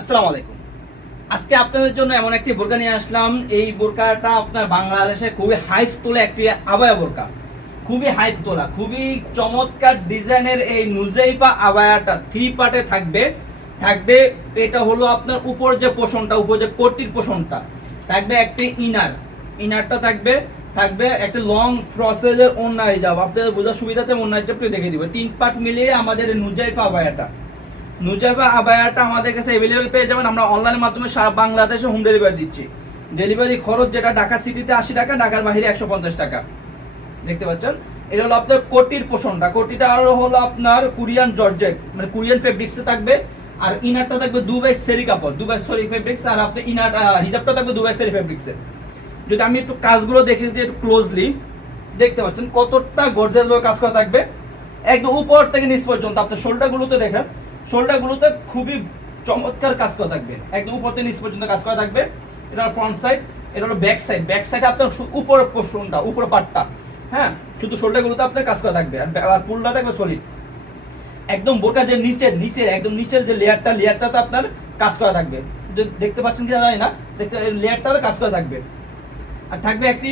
আসসালামু আলাইকুম। আজকে আপনাদের জন্য এমন একটি বোরকা নিয়ে আসলাম। এই বোরকাটা আপনার বাংলাদেশে খুবই হাইপ তোলা একটি আবায়া বোরকা, খুবই হাইপ তোলা, খুবই চমৎকার ডিজাইনের এই নুজাইফা আবায়াটা 3 পার্টে থাকবে। থাকবে এটা হলো আপনার উপর যে পোষণটা, উপর যে কোটির পোষণটা থাকবে, একটি ইনারটা থাকবে, থাকবে একটা লং প্রসেসের ওন্না হিজাব। আপনাদের বোঝার সুবিধাতে ওন্না হিজাবটি দেখে দিব। 3 পার্ট মিলিয়ে আমাদের নুজাইফা আবায়াটা, নুজাইফা আবায়াটা আমাদের কাছে অ্যাভেলেবেল পেয়ে যাবেন। আমরা অনলাইনের মাধ্যমে সারা বাংলাদেশে হোম ডেলিভারি দিচ্ছি। ডেলিভারি খরচ যেটা ঢাকা সিটিতে 80 টাকা, ঢাকার বাইরে 150 টাকা। দেখতে পাচ্ছেন, এটা হলো আপনার কোটির পোষণটা। কোটিটা আরো হলো আপনার কোরিয়ান জর্জেট, মানে কোরিয়ান ফেব্রিক্সে থাকবে। আর ইনারটা থাকবে দুবাই সেরি কাপড়, দুবাই সেরি ফেব্রিক্স। আর আপনি ইনার হিজাবটা থাকবে দুবাই সেরি ফেব্রিক্সের। যদি আমি একটু কাজগুলো দেখে দিই একটু ক্লোজলি, দেখতে পাচ্ছেন কতটা গর্জিয়াস ভাবে কাজ করা থাকবে। একদম উপর থেকে নিচ পর্যন্ত আপনার শোল্ডারগুলোতে দেখেন, শোল্ডারগুলোতে খুবই চমৎকার কাজ করা থাকবে। একদম উপর থেকে নিচ পর্যন্ত কাজ করা থাকবে। এটা হলো ফ্রন্ট সাইড, এটা হলো ব্যাক সাইড। ব্যাক সাইডে আপনার উপর পোর্শনটা, উপর পার্টটা, হ্যাঁ, শুধু শোল্ডারগুলোতে আপনার কাজ করা থাকবে। আর পুলটা থাকবে সলিড। একদম বোরকা যে নিচের একদম নিচের যে লেয়ারটাতে আপনার কাজ করা থাকবে। দেখতে পাচ্ছেন কিনা জানি না, দেখতে লেয়ারটাতে কাজ করা থাকবে। আর থাকবে একটি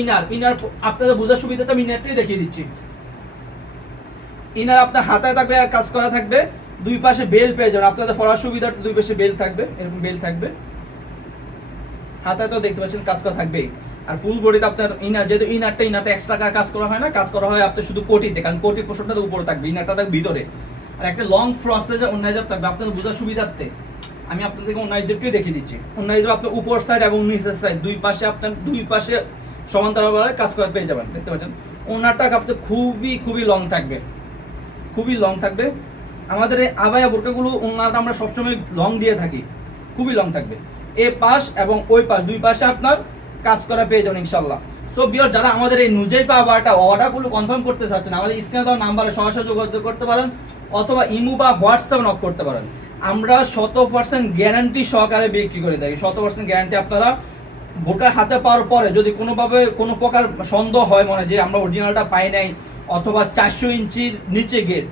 ইনার আপনাদের বোঝার সুবিধাটা আমি ইনারটি দেখিয়ে দিচ্ছি। ইনার আপনার হাতায় থাকবে আর কাজ করা থাকবে। দুই পাশে বেল পেয়ে যাবেন আপনাদের পরার সুবিধাটা, দুই পাশে বেল থাকবে, এরকম বেল থাকবে। হাতায় তো দেখতে পাচ্ছেন কাজ করা থাকবে। আর ফুল বডিতে আপনার ইনার, যেহেতু ইনারটা এক্সট্রা কাজ করা হয় না, কাজ করা হয় আপনার শুধু কোটিতে, কারণ কোটি পোর্শনটা তো উপরে থাকবে, ইনারটা থাকবে ভিতরে। আর একটা লং ফ্রসের অন্যায় থাকবে আপনাদের বোঝার সুবিধার্থে। আমি আপনাদেরকে অন্যায় জবটিও দেখিয়ে দিচ্ছি। অন্যায় জব আপনার উপর সাইড এবং নিচের সাইড দুই পাশে আপনার দুই পাশে সমান্তরালভাবে কাজ করা পেয়ে যাবেন। দেখতে পাচ্ছেন ওনারটা আপনার খুবই লং থাকবে, খুবই লং থাকবে। আমাদের এই আবায়া বোরকাগুলো ওনাটা আমরা সবসময় লং দিয়ে থাকি, খুবই লং থাকবে। এ পাশ এবং ওই পাশ দুই পাশে আপনার কাজ করা পেয়ে যাবেন ইনশাল্লাহ। সো বিয়ার যারা আমাদের এই নুজাইফা আবায়াটা অর্ডারগুলো কনফার্ম করতে চাচ্ছেন, আমাদের স্ক্রিনে দেওয়া নাম্বারে সরাসরি যোগাযোগ করতে পারেন, অথবা ইমো বা হোয়াটসঅ্যাপে নক করতে পারেন। আমরা 100% গ্যারান্টি সহকারে বিক্রি করে থাকি। 100% গ্যারান্টি। আপনারা বোরকা হাতে পাওয়ার পরে যদি কোনোভাবে কোনো প্রকার সন্দেহ হয় মনে যে আমরা অরিজিনালটা পাই নাই, অথবা 400 ইঞ্চির নিচে গেট,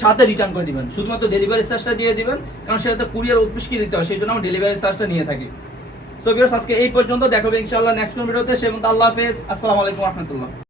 সাথে রিটার্ন করে দিবেন। শুধুমাত্র ডেলিভারি চার্জটা দিয়ে দিবেন, কারণ সেটাতে কুরিয়ার অফিসকে দিতে হয়, সেই জন্য আমরা ডেলিভারি চার্জটা নিয়ে থাকি। সো ভিউয়ার্স, আজকে এই পর্যন্ত। দেখা হবে ইনশাআল্লাহ নেক্সট ভিডিওতে। সে পর্যন্ত আল্লাহ হাফেজ। আসসালামু আলাইকুম ওয়া রাহমাতুল্লাহ।